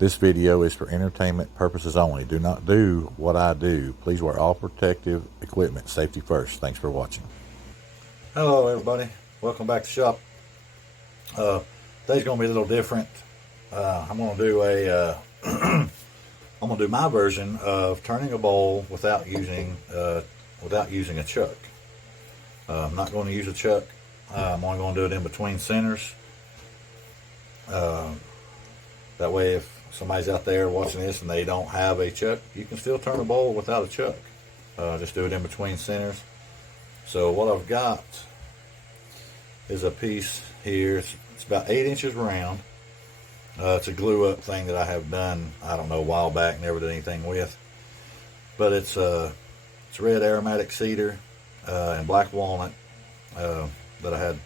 This video is for entertainment purposes only. Do not do what I do. Please wear all protective equipment. Safety first. Thanks for watching. Hello everybody. Welcome back to the shop. Today's going to be a little different. I'm going to do a I'm going to do my version of turning a bowl without using a chuck. I'm not going to use a chuck. I'm only going to do it in between centers. That way, if somebody's out there watching this and they don't have a chuck, you can still turn a bowl without a chuck. Just do it in between centers. So what I've got is a piece here. It's about 8 inches round. It's a glue up thing that I have done, I don't know, a while back, never did anything with. But it's red aromatic cedar and black walnut that I had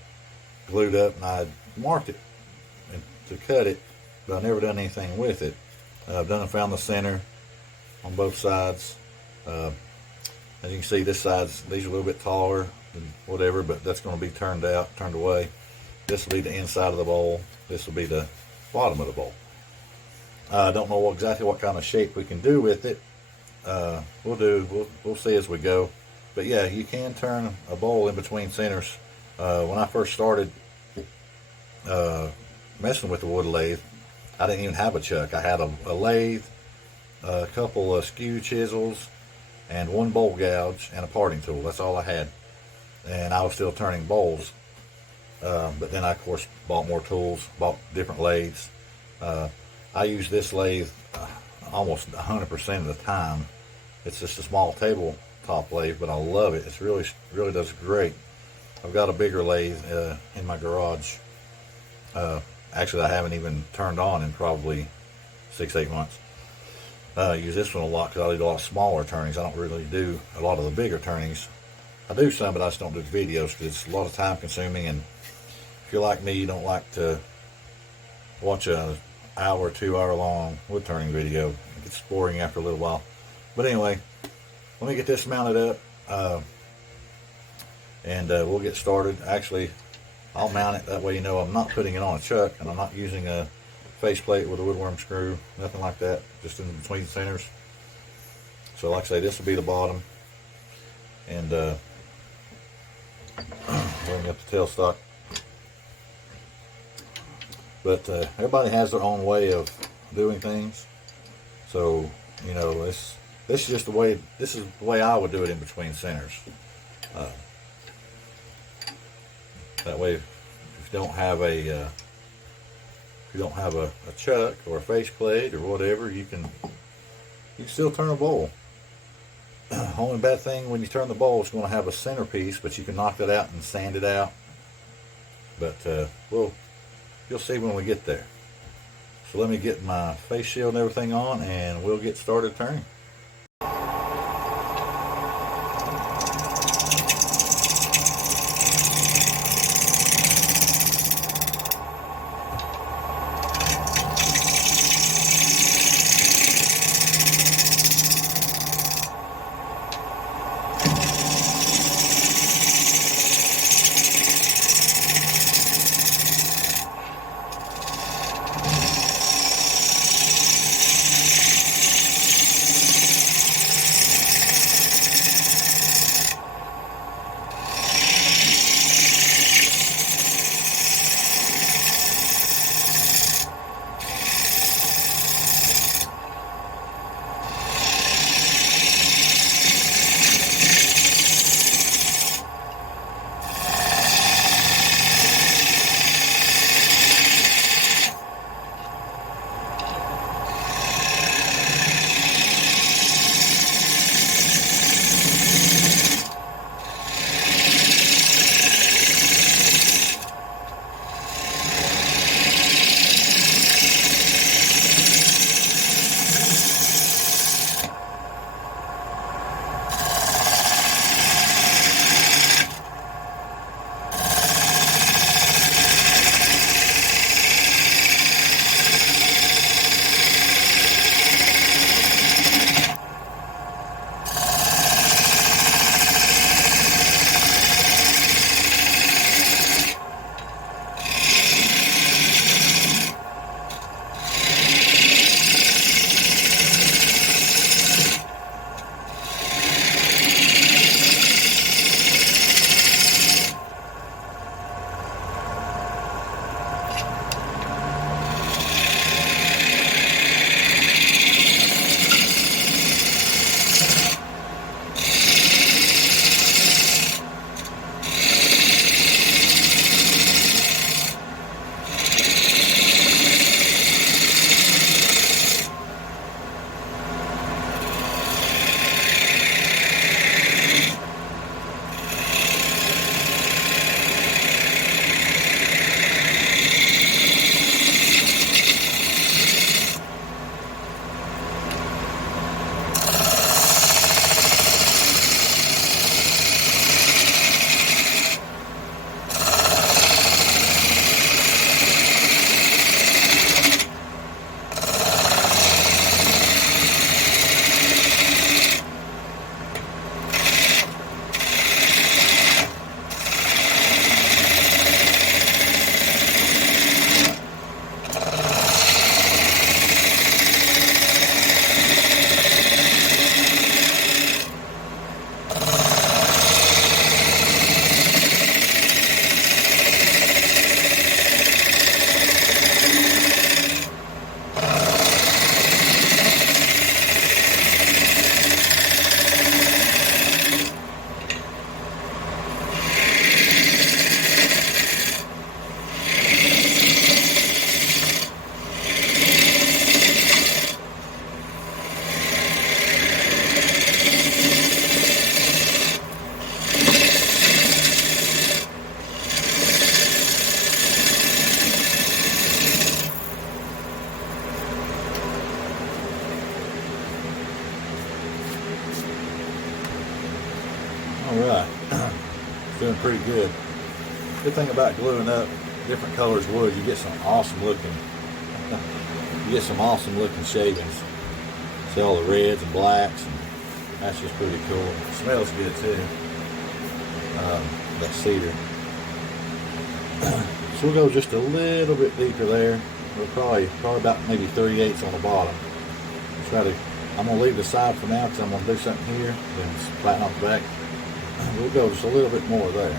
glued up, and I had marked it to cut it, but I've never done anything with it. I've done and found the center on both sides. As you can see, these are a little bit taller than whatever, but that's going to be turned away. This will be the inside of the bowl. This will be the bottom of the bowl. I don't know exactly what kind of shape we can do with it. We'll see as we go. But yeah, you can turn a bowl in between centers. When I first started messing with the wood lathe, I didn't even have a chuck. I had a lathe, a couple of skew chisels, and one bowl gouge and a parting tool. That's all I had, and I was still turning bowls. But then I, of course, bought more tools, bought different lathes. I use this lathe almost 100% of the time. It's just a small tabletop lathe, but I love it. It's really does great. I've got a bigger lathe in my garage. Actually, I haven't even turned on in probably 6-8 months. I use this one a lot because I do a lot of smaller turnings. I don't really do a lot of the bigger turnings. I do some, but I just don't do videos because it's a lot of time consuming. And if you're like me, you don't like to watch an hour or 2 hour long wood turning video. It gets boring after a little while. But anyway, let me get this mounted up, and we'll get started. Actually, I'll mount it, that way you know I'm not putting it on a chuck, and I'm not using a faceplate with a woodworm screw, nothing like that, just in between centers. So like I say, this will be the bottom, and bring up the tailstock. But everybody has their own way of doing things, so you know, this is just the way, this is the way I would do it in between centers. That way, if you don't have a chuck or a faceplate or whatever, you can still turn a bowl. Only bad thing when you turn the bowl is going to have a centerpiece, but you can knock that out and sand it out. But you'll see when we get there. So let me get my face shield and everything on, and we'll get started turning. doing pretty good. Good thing about gluing up different colors of wood, you get some awesome looking shavings. See all the reds and blacks, and that's just pretty cool. It smells good too. That cedar. So we'll go just a little bit deeper there. We'll probably about maybe 3/8 on the bottom. I'm gonna leave the side for now because I'm gonna do something here, then flatten off the back. We'll go just a little bit more there.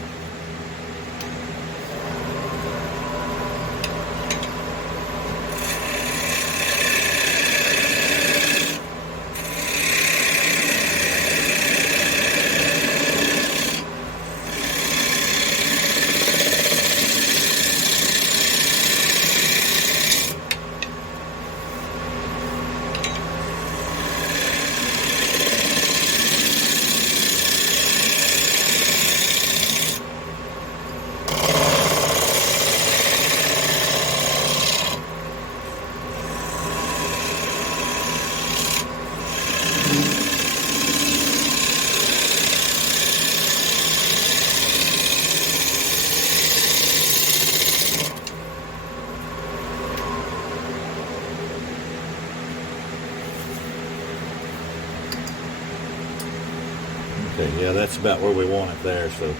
Okay, yeah, that's about where we want it there. So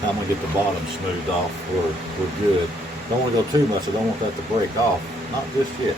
time we get the bottom smoothed off, we're good. Don't want to go too much. I don't want that to break off. Not just yet.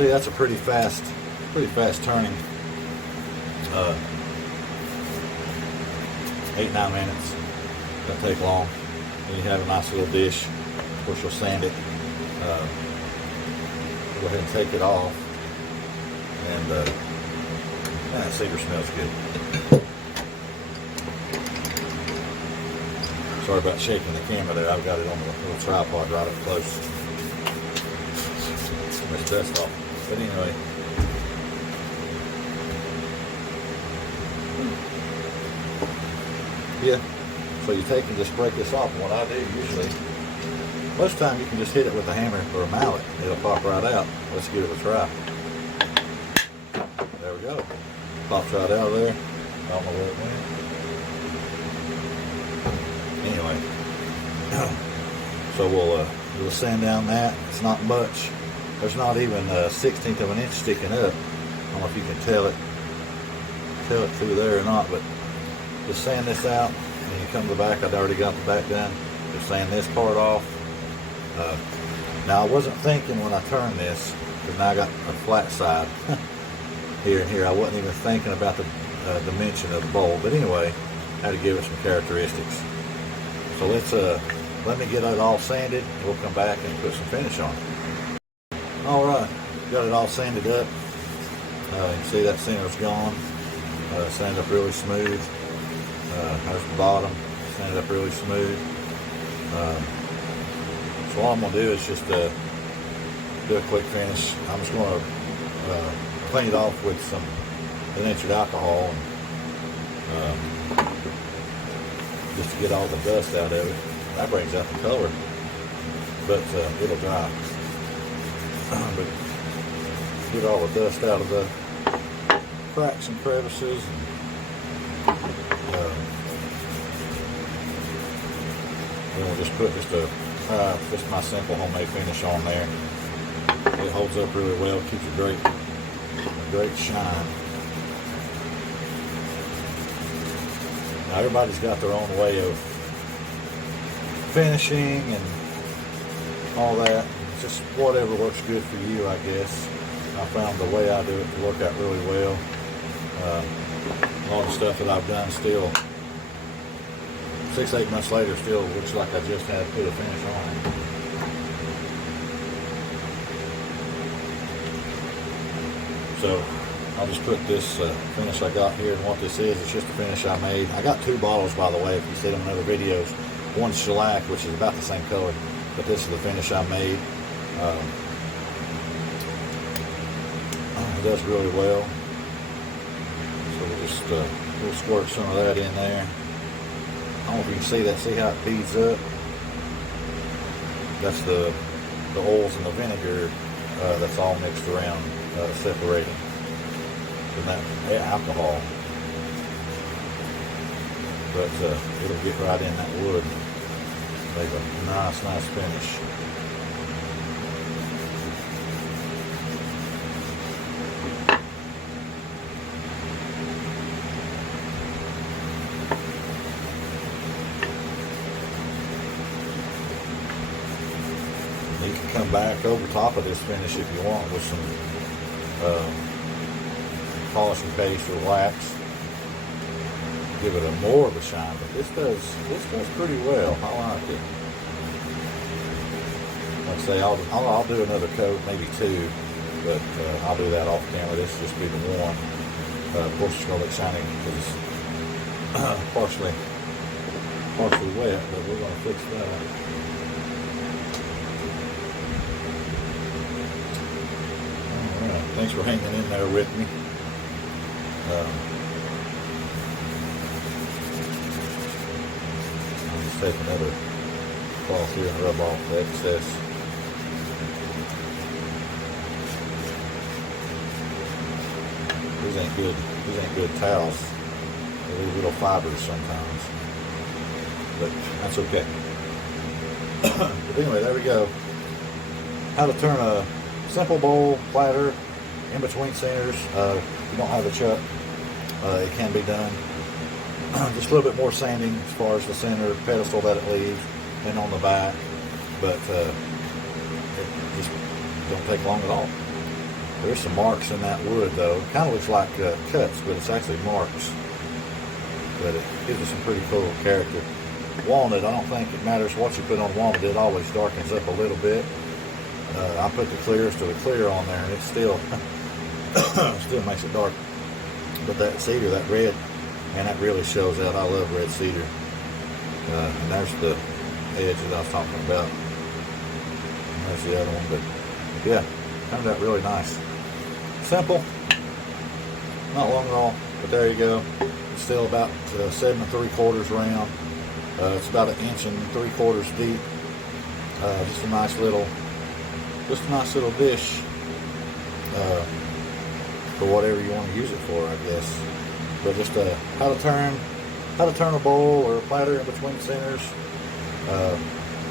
See, that's a pretty fast turning. 8-9 minutes. Doesn't take long. And you have a nice little dish. Of course, you'll sand it. Go ahead and take it off. And that cedar smells good. Sorry about shaking the camera there. I've got it on the little tripod right up close. This dust off. But anyway. Yeah. So you take and just break this off. And what I do usually, most of the time you can just hit it with a hammer or a mallet. It'll pop right out. Let's give it a try. There we go. Pops right out of there. I don't know where it went. Anyway. So we'll sand down that. It's not much. There's not even a 1/16 of an inch sticking up. I don't know if you can tell it through there or not, but just sand this out. When you come to the back, I'd already got the back done. Just sand this part off. Now I wasn't thinking when I turned this, because now I got a flat side here and here. I wasn't even thinking about the dimension of the bowl. But anyway, I had to give it some characteristics. So let me get it all sanded. And we'll come back and put some finish on it. All right, got it all sanded up. You can see that center's gone. Sanded up really smooth. There's the bottom, sanded up really smooth. So all I'm gonna do is just do a quick finish. I'm just gonna clean it off with some denatured alcohol, and, just to get all the dust out of it. That brings out the color, but it'll dry. But get all the dust out of the cracks and crevices. And then we'll just put just my simple homemade finish on there. It holds up really well, keeps a great shine. Now everybody's got their own way of finishing and all that. Just whatever works good for you, I guess. I found the way I do it to work out really well. All the stuff that I've done still, 6-8 months later, still looks like I just had to put a finish on it. So I'll just put this finish I got here, and what this is, it's just a finish I made. I got 2 bottles, by the way, if you see them in other videos. One's shellac, which is about the same color, but this is the finish I made. It does really well. So we'll just we'll squirt some of that in there. I don't know if you can see that. See how it beads up? That's the oils and the vinegar that's all mixed around, separating from that alcohol. But it'll get right in that wood. Make a nice finish. You can come back over top of this finish if you want with some polishing paste or wax. Give it more of a shine, but this does pretty well. I like it. Like I say, I'll do another coat, maybe 2, but I'll do that off camera. This will just be the one. Of course, it's gonna look shiny because it's partially wet, but we're gonna fix that. All right, thanks for hanging in there with me. Take another cloth here and rub off the excess. These ain't good towels. They leave little fibers sometimes, but that's okay. But anyway, there we go. How to turn a simple bowl platter in between centers. If you don't have a chuck, it can be done. Just a little bit more sanding as far as the center pedestal that it leaves and on the back, but it just don't take long at all. There's some marks in that wood though. It kind of looks like cuts, but it's actually marks. But it gives it some pretty cool character. Walnut, I don't think it matters what you put on walnut, it always darkens up a little bit. I put the clearest of the clear on there, and it still still makes it dark. But that cedar, that red, man, that really shows out. I love red cedar. And there's the edge that I was talking about. And there's the other one, but yeah, turned out really nice. Simple, not long at all, but there you go. It's still about 7 3/4 round. It's about 1 3/4 inches deep. Just a nice little dish for whatever you want to use it for, I guess. But just how to turn a bowl or a platter in between centers.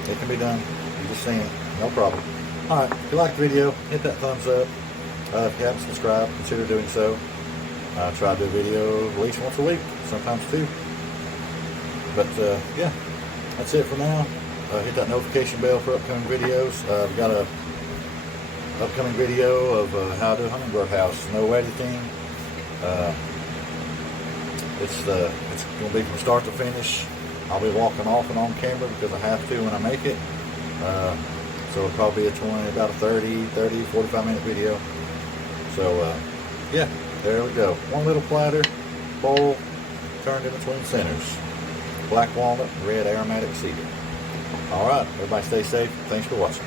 It can be done. You just seen it, no problem. All right, if you liked the video, hit that thumbs up. If you haven't subscribed, consider doing so. I try to do a video at least once a week, sometimes two. But yeah, that's it for now. Hit that notification bell for upcoming videos. I've got a upcoming video of how to do a hummingbird house. No editing. It's going to be from start to finish. I'll be walking off and on camera because I have to when I make it. So it'll probably be about a 45 minute video. So yeah, there we go. One little platter, bowl, turned in between centers. Black walnut, red aromatic cedar. All right, everybody stay safe. Thanks for watching.